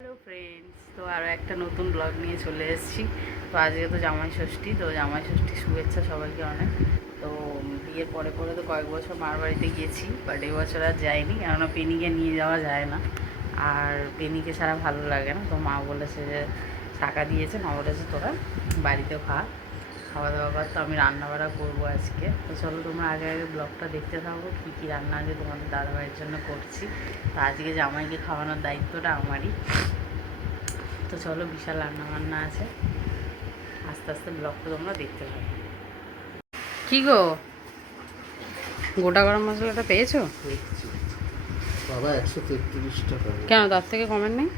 Hello friends, তো আরও একটা নতুন ব্লগ নিয়ে চলে এসেছি। তো আজকে তো জামাই ষষ্ঠী, তো জামাই ষষ্ঠী শুভেচ্ছা সবাইকে অনেক। তো বিয়ের পরে পরে তো কয়েক বছর মার বাড়িতে গিয়েছি, বাট এবছর আর যাইনি, কেননা পেনিকে নিয়ে যাওয়া যায় না, আর পেনিকে ছাড়া ভালো লাগে না। তো মা বলেছে যে টাকা দিয়েছে, মা বলেছে তোরা বাড়িতে খাওয়া দাওয়া কর। তো আমি রান্নাবাড়া করবো আজকে। তো চলো তোমরা আগে আগে ব্লগটা দেখতে থাকো, কী কী রান্না আজকে তোমাদের দাদাভাইয়ের জন্য করছি। তো আজকে জামাইকে খাওয়ানোর দায়িত্বটা আমারই। তো চলো, বিশাল রান্নাবান্না আছে, আস্তে আস্তে ব্লগটা তোমরা দেখতে পাবে। কি গো, গোটা গরম মশলাটা পেয়েছো? বাবা 133 টাকা। কেন, তার থেকে কমের নেই?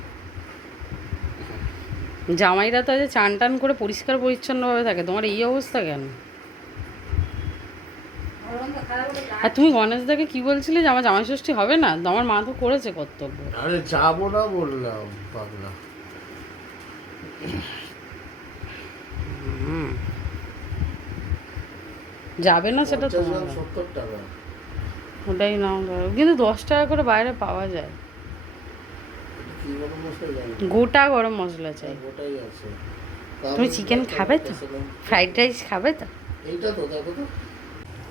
জামাইরা তো আজ চান টান করে পরিষ্কার পরিচ্ছন্নভাবে থাকে, তোমার এই অবস্থা কেন? আর তুমি গণেশদাকে কি বলছিলে যে আমার জামাই ষষ্ঠী হবে না? আমার মা তো করেছে কর্তব্য। আরে যাবো না বললাম পাগলা। যাবে না সেটা তো 70 টাকা। ওটাই নাও, কিন্তু 10 টাকা করে বাইরে পাওয়া যায়। কি গরম মশলা জানি? গোটা গরম মশলা চাই। ওটাই আছে। তুমি চিকেন খাবে তো? ফ্রাইড রাইস খাবে তো? এইটা তো দেখো তো।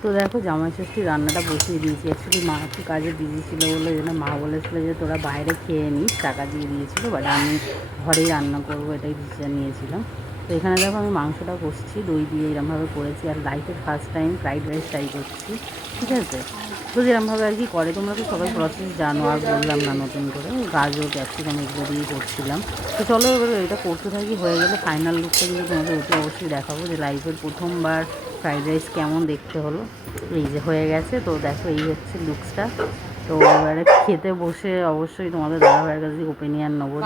তো দেখো, জামাই ষষ্ঠী রান্নাটা বসিয়ে দিয়েছি। অ্যাকচুয়ালি মা একটু কাজে বিজি ছিল বলে, যেন মা বলেছিল যে তোরা বাইরে খেয়ে নিস, টাকা দিয়ে দিয়েছিলো, বাট আমি ঘরেই রান্না করবো, এটাই ডিসিশন নিয়েছিলাম। তো এখানে দেখো আমি মাংসটা কষছি, দই দিয়ে এরমভাবে করেছি, আর লাইফের first time fried rice try করছি, ঠিক আছে? তো যেরমভাবে আর কি করে, তোমরা তো সবাই প্রসেস জানো, আর বললাম না নতুন করে। গাজর ক্যাপসিকাম এগুলো দিয়ে করছিলাম। তো চলো এবার এটা করতে থাকি, হয়ে গেলে ফাইনাল লুকটা কিন্তু তোমাদের অতি অবশ্যই দেখাবো, যে লাইফের প্রথমবার ফ্রাইড রাইস কেমন দেখতে হলো। এই যে হয়ে গেছে, তো দেখো এই হচ্ছে লুকসটা। তো এবারে খেতে বসে অবশ্যই তোমাদের দাদাভাইয়ের কাছে ওপিনিয়ন নেবো,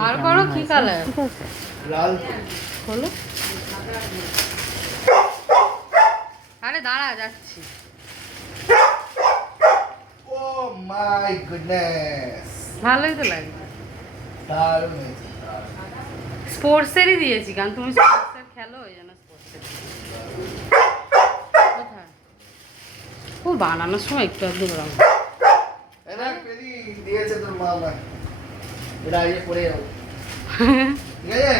ঠিক আছে? লাল হলো, আরে দাঁড়া যাচ্ছি। ও মাই গুডনেস, ভালোই তো লাগে। দারুণ হয়েছে। স্পোর্টসেরই দিয়েছি, কারণ তুমি স্পোর্টসের খেলো, ওই জন্য স্পোর্টসের। কোথায় ও বানানোর সময় একটু একটু গরম। এটা পেরি দিয়েছে তোর মামা। এটা আগে পড়ে যাও। ঠিক আছে?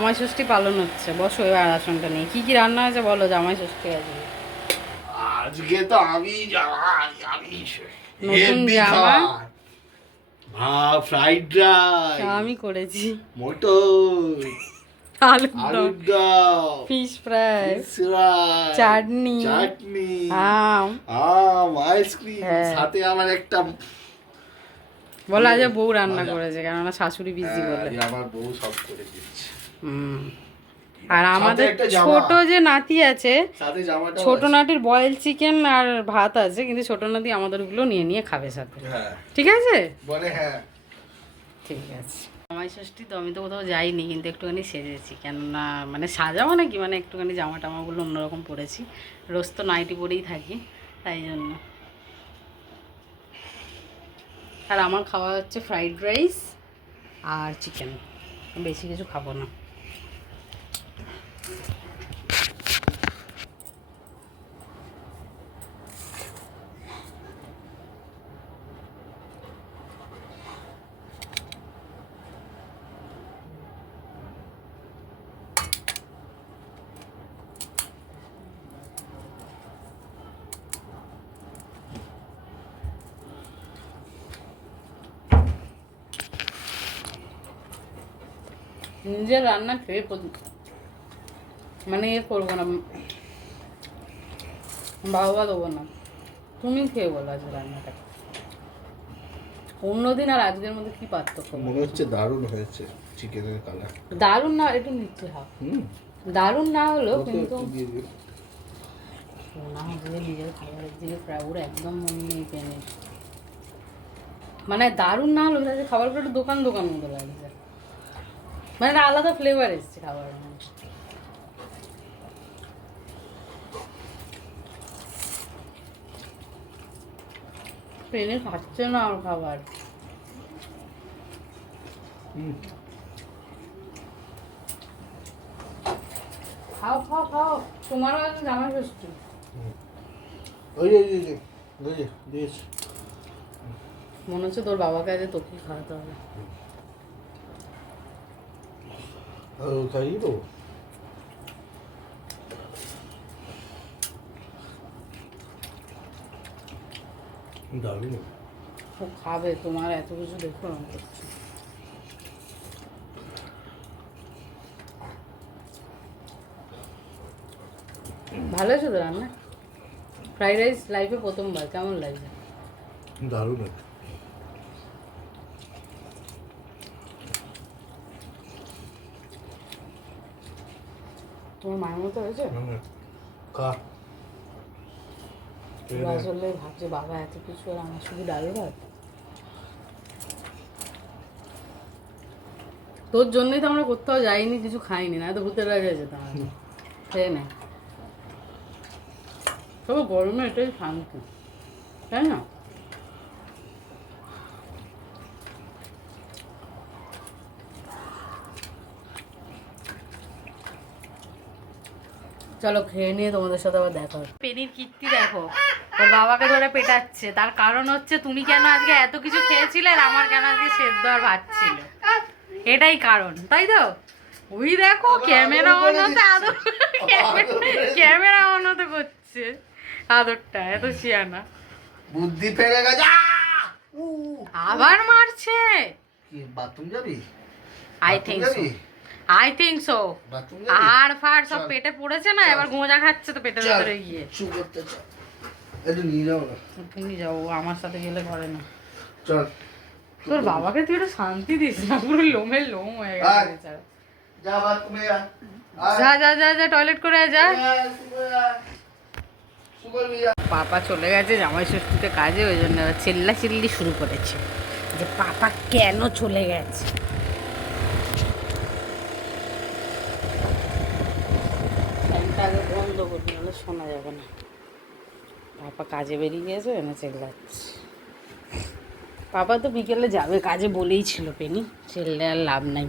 জামাই ষষ্ঠী পালন হচ্ছে, বসো এবার আসনটা নিয়ে। কি কি রান্না হয়েছে বলো জামাই ষষ্ঠী আজকে? আজকে তো আমি নতুন জামা, ভাত, ফ্রাইড রাইস আমি করেছি, মটর, আলুর আলুর দম, দম, ফিশ ফ্রাই, চাটনি, চাটনি, আম, আইসক্রিম, হ্যাঁ। সাথে আমার একটা বলো আজ বউ রান্না করেছে, কেননা শাশুড়ি বিজি বলে। আমার বউ সব করে দিচ্ছে। হুম। আর আমাদের একটা জামা। ছোট যে নাতি আছে, সাথে জামাটা ছোট নাতির বয়েল চিকেন আর ভাত আছে, কিন্তু ছোট নাতি আমাদেরগুলো নিয়ে নিয়ে খাবে সাথে, হ্যাঁ ঠিক আছে? বলে হ্যাঁ ঠিক আছে। জামাই ষষ্ঠী তো আমি তো কোথাও যাইনি, কিন্তু একটুখানি সেজেছি, কেননা মানে সাজাবো নাকি, মানে একটুখানি জামা টামাগুলো অন্যরকম পরেছি, রোজ তো নাইটি পরেই থাকি, তাই জন্য। আর আমার খাওয়া হচ্ছে ফ্রাইড রাইস আর চিকেন, বেশি কিছু খাবো না। নিজের রান্না খেয়ে মানে এ করবো না, বাবা দেবো না, তুমি খেয়ে বলো আজ রান্নাটা অন্যদিন আর আজকের মধ্যে কি পার্থক্য? মনে হচ্ছে দারুণ হয়েছে চিকেনের কালার। দারুণ না, একটু নিচে হাফ, দারুণ না হলো কিন্তু না হলে নিজের খাবারের দিকে প্রায় ওর একদম মন নেই পেনে, মানে দারুণ না হলো খাবারগুলো একটু দোকান দোকান মতো লাগছে, মানে একটা আলাদা ফ্লেভার এসছে খাবারের মধ্যে। পেনে খাচ্ছে না আমার খাবার। খাও খাও খাও, তোমারও আছে জামাই ষষ্ঠী। ওই যে দিয়েছি। মনে হচ্ছে তোর বাবাকে আজ তোকে খাওয়াতে হবে। খাই তো দারুণ। ও খাবে, তোমার এত কিছু দেখো না করছো। ভালো আছে তো রান্না? ফ্রাইড রাইস লাইফে প্রথমবার, কেমন লাগছে? দারুণ। তোমার মায়ের মতো হয়েছে? কা আসলে ভাবছে বাবা এত কিছু আর আমার শুধু ডাল ভাত। তোর জন্যই তো আমরা কোথাও যাইনি, কিছু খাইনি, না তো ভূতের রাজা যেতাম আমি। খেয়ে নে। তবে গরমে এটাই শান্তি, তাই না? চলো খেয়ে নিয়ে তোমাদের সাথে আবার দেখা হবে। পেনির কীর্তি দেখো, ওর বাবাকে ধরে পেটাচ্ছে। তার কারণ হচ্ছে তুমি কেন আজকে এত কিছু খেয়েছিলে আর আমার কেন আজকে সেদ্ধ আর ভাত ছিল, এটাই কারণ, তাই তো? ওই দেখো ক্যামেরা অন হতে আদর, ক্যামেরা অন হতে করছে আদরটা, এত শিয়ানা। বুদ্ধি ফেরে গেছে। আবার মারছে। কি বাথরুম যাবি? I think so, I think so. Bathroom হাড় ফাড় সব পেটে পড়েছে না, এবার গোঁজা খাচ্ছে তো পেটের ভিতরে গিয়ে। শুরু করতে চল, একটু নিয়ে যাও না। তুমি যাও, ও আমার সাথে গেলে ঘরে না। চল। তোর বাবাকে তুই একটু শান্তি দিস না, পুরো লোমের লোম হয়ে গেছে বেচারা। যা বাথরুমে যা। যা যা যা যা, টয়লেট করে যা। শুকরবি যা। পাপা চলে গেছে জামাই ষষ্ঠীতে কাজে, ওই জন্য চিল্লা চিল্লি শুরু করেছে যে পাপা কেন চলে গেছে। ফ্যানটা আগে বন্ধ করবি, নাহলে শোনা যাবে না। পাপা কাজে বেরিয়ে গেছে, এনে চিল্লাচ্ছে। পাপা তো বিকেলে যাবে কাজে, বলেই ছিল পেনি, চিল্লে আর লাভ নাই।